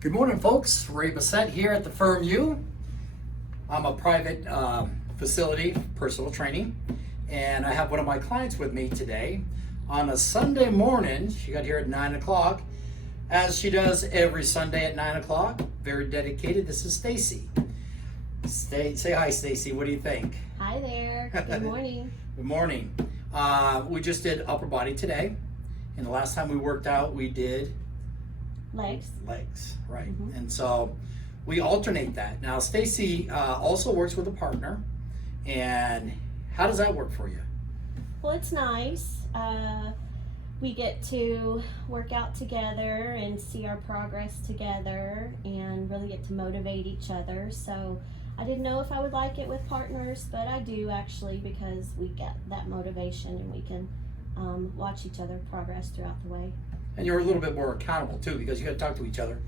Good morning, folks. Ray Bassett here at the Firm U. I'm a private facility, personal training, and I have one of my clients with me today on a Sunday morning. She got here at 9 o'clock, as she does every Sunday at 9 o'clock. Very dedicated. This is Stacey. Say hi, Stacey. What do you think? Hi there. Good morning. Good morning. We just did upper body today, and the last time we worked out, we did Legs, right? Mm-hmm. And so we alternate that. Now, Stacey also works with a partner, and how does that work for you? Well, it's nice. We get to work out together and see our progress together and really get to motivate each other. So I didn't know if I would like it with partners, but I do actually, because we get that motivation and we can watch each other progress throughout the way. And you're a little bit more accountable too, because you got to talk to each other.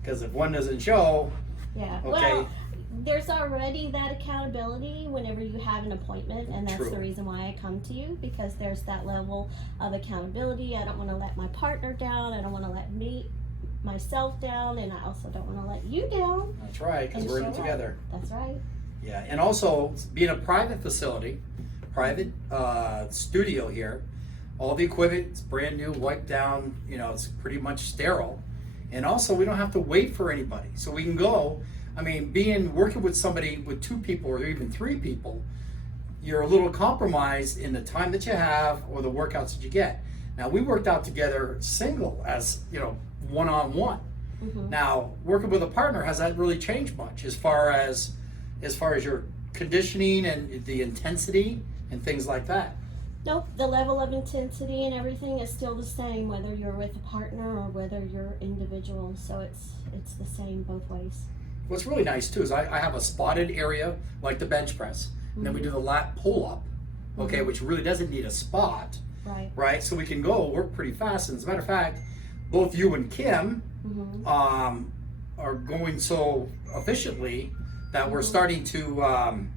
Because if one doesn't show, Yeah. okay. Well, there's already that accountability whenever you have an appointment, and that's True. the reason why I come to you, because there's that level of accountability. I don't want to let my partner down. I don't want to let myself down, and I also don't want to let you down. That's right, because And we're in show it up. together. That's right. Yeah, and also being a private facility, private studio here, all the equipment is brand new, wiped down, it's pretty much sterile. And also we don't have to wait for anybody. So we can go, working with somebody, with two people or even three people, you're a little compromised in the time that you have or the workouts that you get. Now we worked out together single as, one-on-one. Mm-hmm. Now, working with a partner, has that really changed much as far as your conditioning and the intensity and things like that? Nope, the level of intensity and everything is still the same, whether you're with a partner or whether you're individual. So it's the same both ways. What's really nice too is I have a spotted area like the bench press, and then we do the lat pull up, okay, which really doesn't need a spot, right? So we can go work pretty fast. And as a matter of fact, both you and Kim are going so efficiently that we're starting to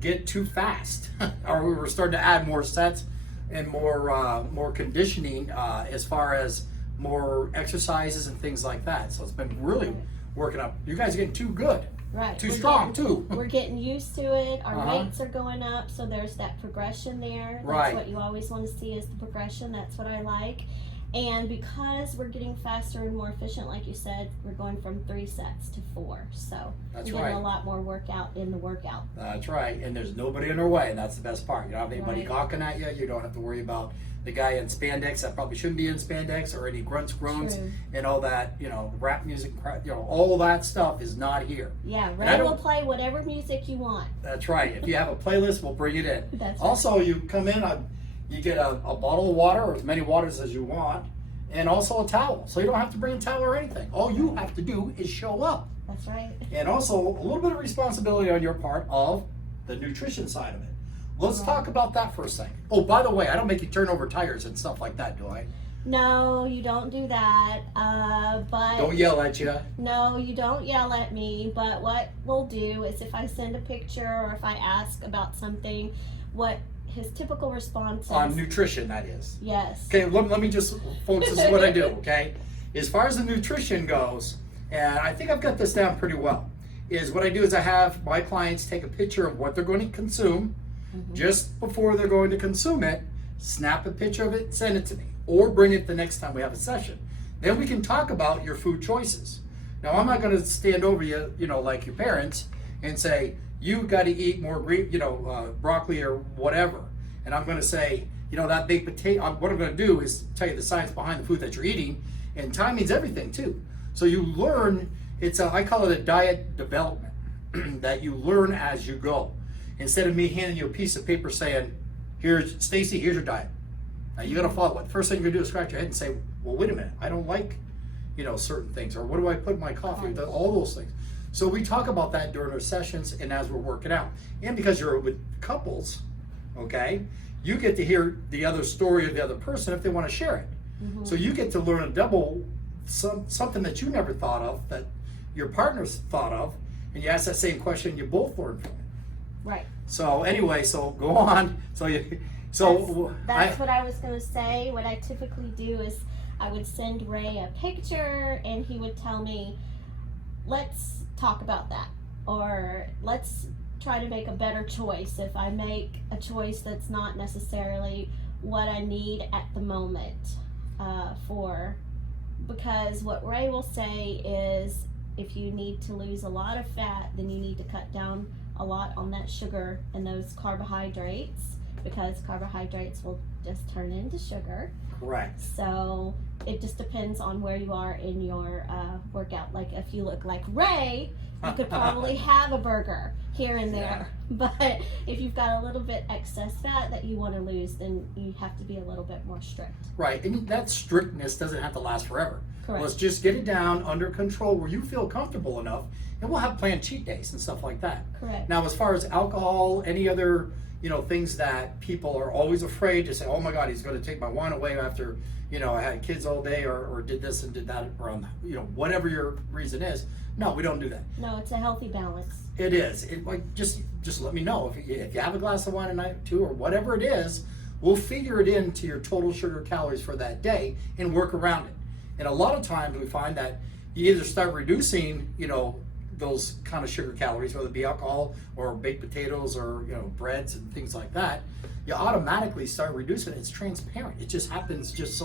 get too fast, or we were starting to add more sets and more conditioning as far as more exercises and things like that. So it's been really working up. You guys are getting too good, Right. too strong too. We're getting used to it. Our weights are going up, so there's that progression there. That's Right. what you always want to see, is the progression. That's what I like. And because we're getting faster and more efficient, like you said, we're going from 3 sets to 4. So That's we're getting right. a lot more workout in the workout. That's right, and there's nobody in our way, and that's the best part. You don't have anybody Right. gawking at you. You don't have to worry about the guy in spandex that probably shouldn't be in spandex, or any grunts, groans, True. and all that. Rap music, all that stuff is not here. Yeah, I Ray don't- will play whatever music you want. That's right. If you have a playlist, we'll bring it in. That's right. Also, you come in, you get a bottle of water, or as many waters as you want, and also a towel. So you don't have to bring a towel or anything. All you have to do is show up. That's right. And also a little bit of responsibility on your part of the nutrition side of it. Let's talk about that for a second. Oh, by the way, I don't make you turn over tires and stuff like that, do I? No, you don't do that. But Don't yell at you. No, you don't yell at me, but what we'll do is, if I send a picture or if I ask about something, what his typical response is. On nutrition, that is. Yes. Okay, let me just, folks, this is what I do, okay? As far as the nutrition goes, and I think I've got this down pretty well, is what I do is I have my clients take a picture of what they're going to consume. Just before they're going to consume it, snap a picture of it, send it to me, or bring it the next time we have a session. Then we can talk about your food choices. Now, I'm not going to stand over you, like your parents, and say, you got to eat more green, broccoli or whatever. And I'm going to say, that baked potato, what I'm going to do is tell you the science behind the food that you're eating, and time means everything too. So you learn, I call it a diet development, that you learn as you go. Instead of me handing you a piece of paper saying, here's, Stacey, here's your diet. Now you gotta follow it. First thing you're gonna do is scratch your head and say, well, wait a minute, I don't like, certain things, or what do I put in my coffee, all those things. So we talk about that during our sessions and as we're working out. And because you're with couples, okay, you get to hear the other story of the other person if they wanna share it. So you get to learn a double, something that you never thought of, that your partner's thought of, and you ask that same question, you both learn from it. Right. So anyway, so go on. So So that's what I was going to say. What I typically do is I would send Ray a picture and he would tell me, let's talk about that, or let's try to make a better choice if I make a choice that's not necessarily what I need at the moment because what Ray will say is if you need to lose a lot of fat, then you need to cut down a lot on that sugar and those carbohydrates, because carbohydrates will just turn into sugar. Correct. So it just depends on where you are in your workout. Like if you look like Ray, you could probably have a burger here and there. Yeah. But if you've got a little bit excess fat that you want to lose, then you have to be a little bit more strict. Right, and that strictness doesn't have to last forever. Correct. Let's just get it down under control where you feel comfortable enough, and we'll have planned cheat days and stuff like that. Correct. Now, as far as alcohol, any other things that people are always afraid to say, oh my God, he's going to take my wine away after I had kids all day or did this and did that, or whatever your reason is. No, we don't do that. No, it's a healthy balance. It is. Just let me know if you have a glass of wine a night or two or whatever it is. We'll figure it into your total sugar calories for that day and work around it. And a lot of times we find that you either start reducing, those kind of sugar calories, whether it be alcohol or baked potatoes or breads and things like that. You automatically start reducing it. It's transparent. It just happens just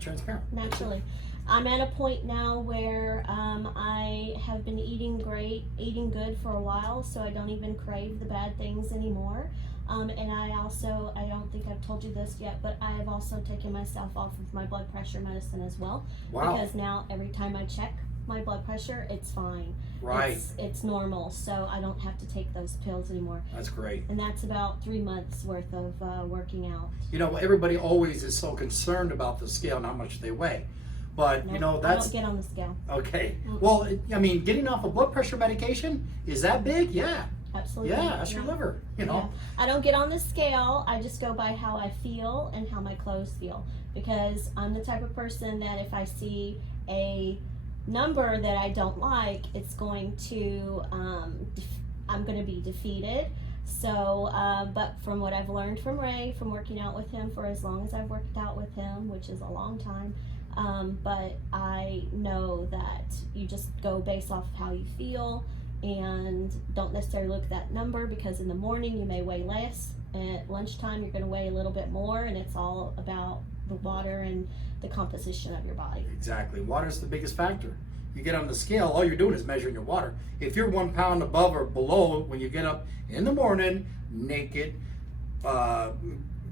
transparent. Naturally. I'm at a point now where I have been eating good for a while, so I don't even crave the bad things anymore. And I don't think I've told you this yet, but I have also taken myself off of my blood pressure medicine as well. Wow. Because now every time I check my blood pressure, it's fine. Right. It's normal, so I don't have to take those pills anymore. That's great. And that's about 3 months worth of working out. Everybody always is so concerned about the scale and how much they weigh. But, nope, that's... I don't get on the scale. Okay. Mm-mm. Well, getting off of blood pressure medication, is that big? Yeah. Absolutely. Yeah, that's your liver, Yeah. I don't get on the scale. I just go by how I feel and how my clothes feel. Because I'm the type of person that if I see a number that I don't like, it's going to, I'm going to be defeated. So, but from what I've learned from Ray, from working out with him for as long as I've worked out with him, which is a long time, but I know that you just go based off of how you feel and don't necessarily look at that number, because in the morning you may weigh less, and at lunchtime you're going to weigh a little bit more, and it's all about the water and the composition of your body. Exactly. Water's the biggest factor. You get on the scale, all you're doing is measuring your water. If you're 1 pound above or below when you get up in the morning, naked, go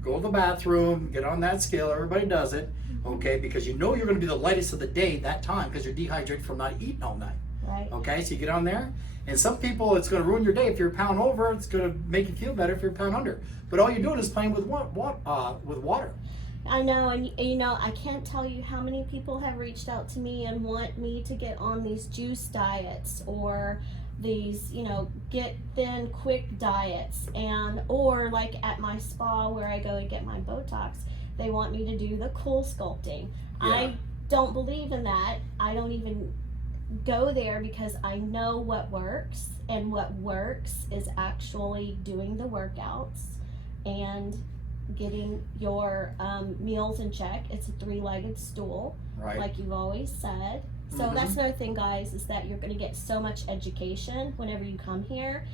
to the bathroom, get on that scale, everybody does it, okay, because you're going to be the lightest of the day that time because you're dehydrated from not eating all night. Right. Okay, so you get on there, and some people, it's going to ruin your day. If you're a pound over, it's going to make you feel better if you're a pound under. But all you're doing is playing with water. I know, and I can't tell you how many people have reached out to me and want me to get on these juice diets or these, get thin quick diets, or like at my spa where I go to get my Botox, they want me to do the cool sculpting. Yeah. I don't believe in that. I don't even go there because I know what works, and what works is actually doing the workouts and getting your meals in check. It's a 3-legged stool, Right. like you've always said. So that's another thing, guys, is that you're going to get so much education whenever you come here.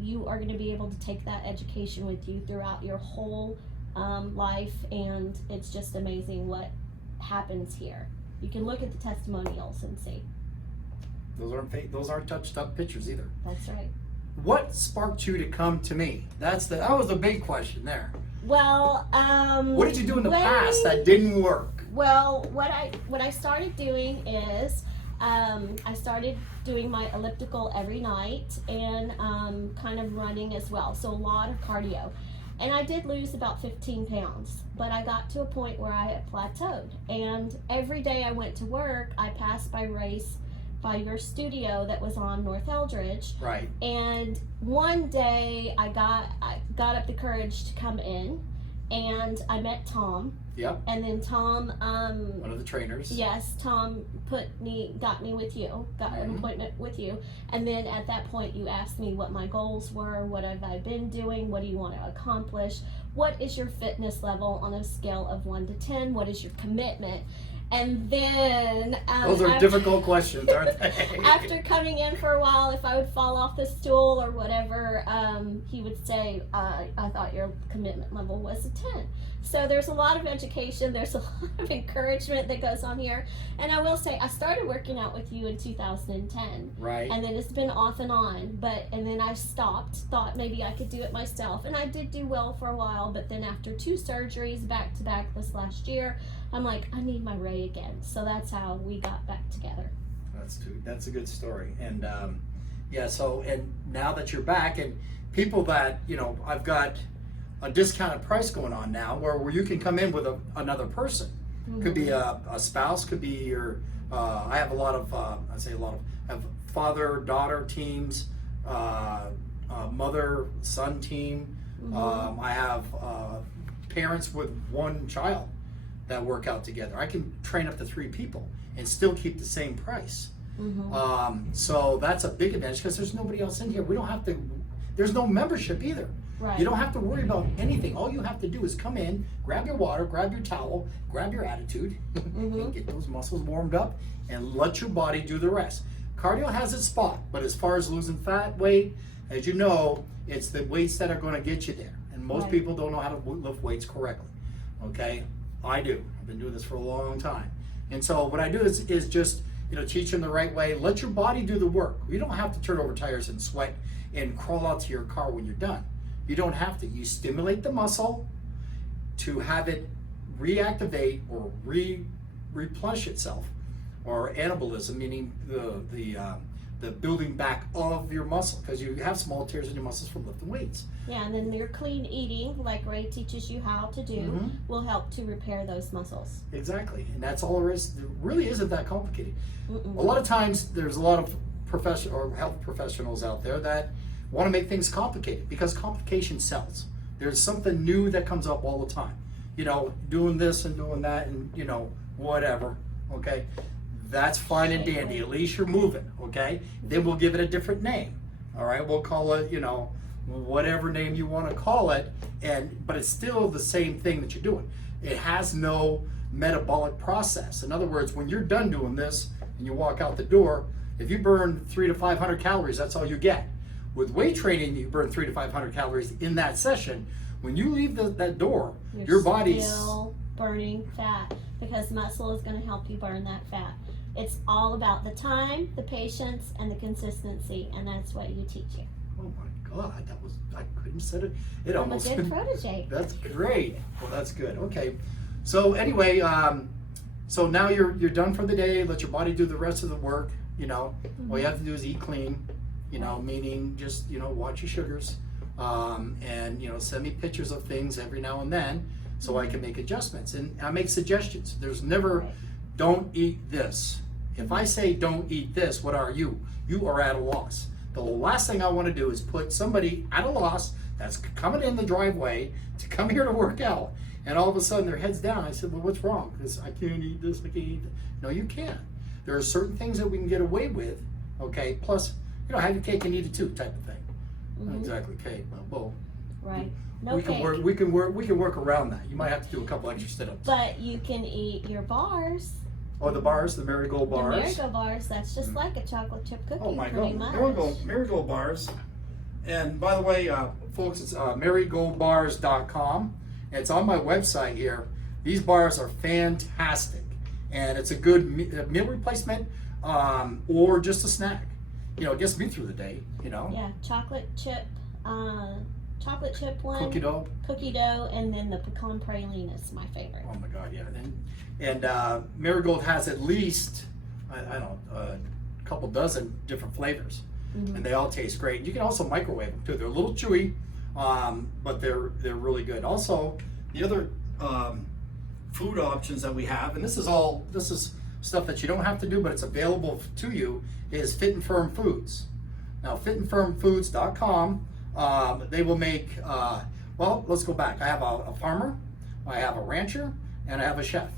You are going to be able to take that education with you throughout your whole life, and it's just amazing what happens here. You can look at the testimonials and see. Those aren't touched up pictures either. That's right. What sparked you to come to me? That was the big question there. Well, what did you do in the past that didn't work? Well, what I started doing is I started doing my elliptical every night and kind of running as well. So a lot of cardio. And I did lose about 15 pounds, but I got to a point where I had plateaued. And every day I went to work, I passed by your studio that was on North Eldridge. Right. And one day I got up the courage to come in, and I met Tom. Yep. And then Tom, One of the trainers. yes, Tom got me with you, got an appointment with you, and then at that point you asked me what my goals were, what have I been doing, what do you want to accomplish, what is your fitness level on a scale of 1 to 10, what is your commitment, and then those are difficult questions, aren't they? after coming in for a while, if I would fall off the stool or whatever, he would say, I thought your commitment level was a 10. So there's a lot of education, there's a lot of encouragement that goes on here. And I will say, I started working out with you in 2010. Right. And then it's been off and on, and then I stopped, thought maybe I could do it myself. And I did do well for a while, but then after 2 surgeries back to back this last year, I'm like, I need my Ray again. So that's how we got back together. That's a good story. And yeah, so, and now that you're back, and people that, I've got a discounted price going on now where you can come in with another person. Could be a spouse, could be your, I have a lot of, I have father-daughter teams, mother-son team. I have parents with 1 child that work out together. I can train up to 3 people and still keep the same price. So that's a big advantage because there's nobody else in here. We don't have to, there's no membership either. Right. You don't have to worry about anything. All you have to do is come in, grab your water, grab your towel, grab your attitude, and get those muscles warmed up and let your body do the rest. Cardio has its spot, but as far as losing fat, weight, as you know, it's the weights that are going to get you there. And most people don't know how to lift weights correctly. Okay? I do. I've been doing this for a long time. And so what I do is just, teach them the right way. Let your body do the work. You don't have to turn over tires and sweat and crawl out to your car when you're done. You don't have to. You stimulate the muscle to have it reactivate or replenish itself, or anabolism, meaning the building back of your muscle, because you have small tears in your muscles from lifting weights. Yeah, and then your clean eating, like Ray teaches you how to do, will help to repair those muscles. Exactly, and that's all there is. It really isn't that complicated. A lot of times, there's a lot of health professionals out there that want to make things complicated because complication sells. There's something new that comes up all the time. Doing this and doing that and, whatever, okay? That's fine and dandy. At least you're moving, okay? Then we'll give it a different name, all right? We'll call it, whatever name you want to call it, but it's still the same thing that you're doing. It has no metabolic process. In other words, when you're done doing this and you walk out the door, if you burn 300 to 500 calories, that's all you get. With weight training, you burn 300 to 500 calories in that session. When you leave that door, your body's still burning fat, because muscle is going to help you burn that fat. It's all about the time, the patience, and the consistency, and that's what you teach you. Oh my God, I couldn't have said it. I'm almost. a good protege. That's great. Well, that's good. Okay. So anyway, so now you're done for the day. Let your body do the rest of the work. All you have to do is eat clean. Meaning just, watch your sugars, and, send me pictures of things every now and then so I can make adjustments. And I make suggestions. There's never, don't eat this. If I say don't eat this, what are you? You are at a loss. The last thing I want to do is put somebody at a loss that's coming in the driveway to come here to work out, and all of a sudden their head's down. I said, well, what's wrong? Because I can't eat this, I can't eat that. No, you can't. There are certain things that we can get away with, okay? Plus, have your cake and eat it too, type of thing. Not exactly cake, but well, right. we can work around that. You might have to do a couple extra sit-ups. But you can eat your bars. Oh, the bars, the marigold bars. The marigold bars. That's just like a chocolate chip cookie. Oh my pretty God, much. marigold bars. And by the way, folks, it's marigoldbars.com. It's on my website here. These bars are fantastic, and it's a good meal replacement, or just a snack. It gets me through the day, Yeah, chocolate chip one. Cookie dough, and then the pecan praline is my favorite. Oh my God, yeah. And Marigold has at least, I don't know, a couple dozen different flavors, and they all taste great. You can also microwave them too. They're a little chewy, but they're really good. Also, the other food options that we have, and this is stuff that you don't have to do, but it's available to you, is Fit and Firm Foods. Now, fitandfirmfoods.com, they will make Well, let's go back. I have a farmer, I have a rancher, and I have a chef.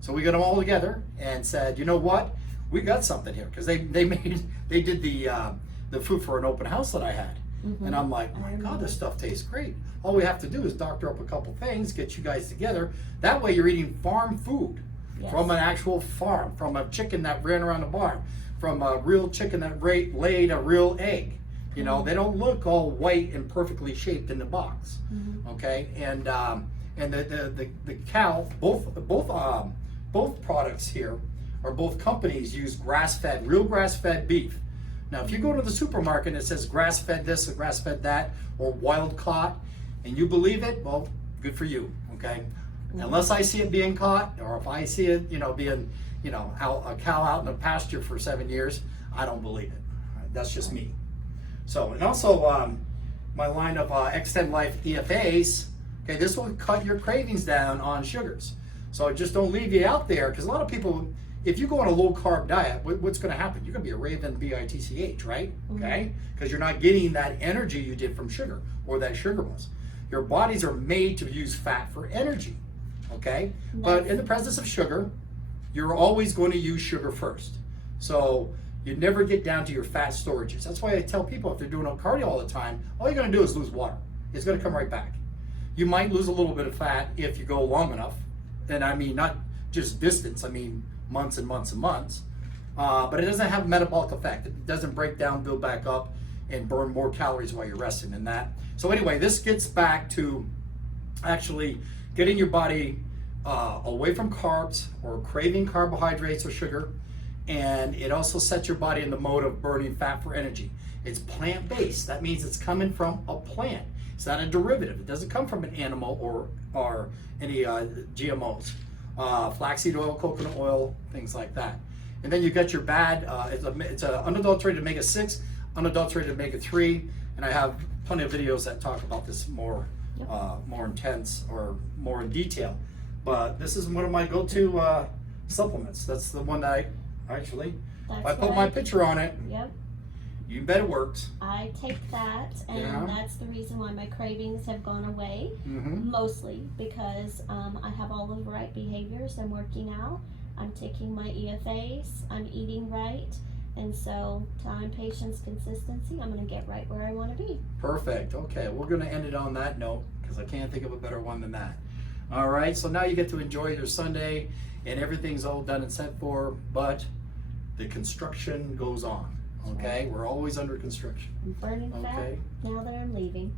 So we got them all together and said, you know what? We got something here, because they did the food for an open house that I had. And I'm like, my God, this stuff tastes great. All we have to do is doctor up a couple things, get you guys together. That way you're eating farm food from an actual farm, from a chicken that ran around the barn, from a real chicken that laid a real egg. You know, they don't look all white and perfectly shaped in the box. Okay, and the cow, both products here, or both companies use grass-fed, real grass-fed beef. Now, if you go to the supermarket and it says grass-fed this or grass-fed that or wild caught, and you believe it, well, good for you, okay? Unless I see it being caught, or if I see it, being, a cow out in the pasture for 7 years, I don't believe it. That's just me. So, and also my line of Extend Life EFAs, okay, this will cut your cravings down on sugars. So just don't leave you out there, because a lot of people, if you go on a low carb diet, what's going to happen? You're going to be a raven bitch, right? Okay, because you're not getting that energy you did from sugar, or that sugar was. Your bodies are made to use fat for energy, okay? But in the presence of sugar, you're always going to use sugar first. So you never get down to your fat storages. That's why I tell people, if they're doing cardio all the time, all you're going to do is lose water. It's going to come right back. You might lose a little bit of fat if you go long enough. And I mean, not just distance, I mean months and months and months. But it doesn't have a metabolic effect. It doesn't break down, build back up, and burn more calories while you're resting in that. So anyway, this gets back to actually getting your body away from carbs or craving carbohydrates or sugar. And it also sets your body in the mode of burning fat for energy. It's plant-based. That means it's coming from a plant. It's not a derivative. It doesn't come from an animal or any GMOs. Flaxseed oil, coconut oil, things like that. And then you got your bad, it's a unadulterated omega-6, unadulterated omega-3, and I have plenty of videos that talk about this more intense or more in detail. But this is one of my go-to supplements. That's the one that I put my picture on it. You bet it works. I take that, and that's the reason why my cravings have gone away, mostly because I have all of the right behaviors. I'm working out, I'm taking my EFAs, I'm eating right, and so time, patience, consistency, I'm going to get right where I want to be. Perfect. Okay, we're going to end it on that note, because I can't think of a better one than that. All right, so now you get to enjoy your Sunday, and everything's all done and set for, but the construction goes on. Okay, we're always under construction. I'm burning fat now that I'm leaving.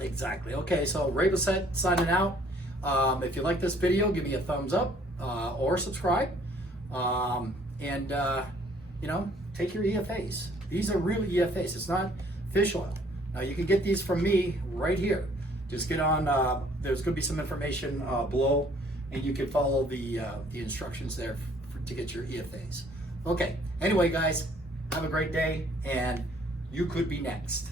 Exactly. Okay, so Ray Bassett signing out. If you like this video, give me a thumbs up or subscribe. And take your EFAs. These are real EFAs. It's not fish oil. Now you can get these from me right here. Just get on. There's going to be some information below, and you can follow the instructions there to get your EFAs. Okay. Anyway, guys. Have a great day, and you could be next.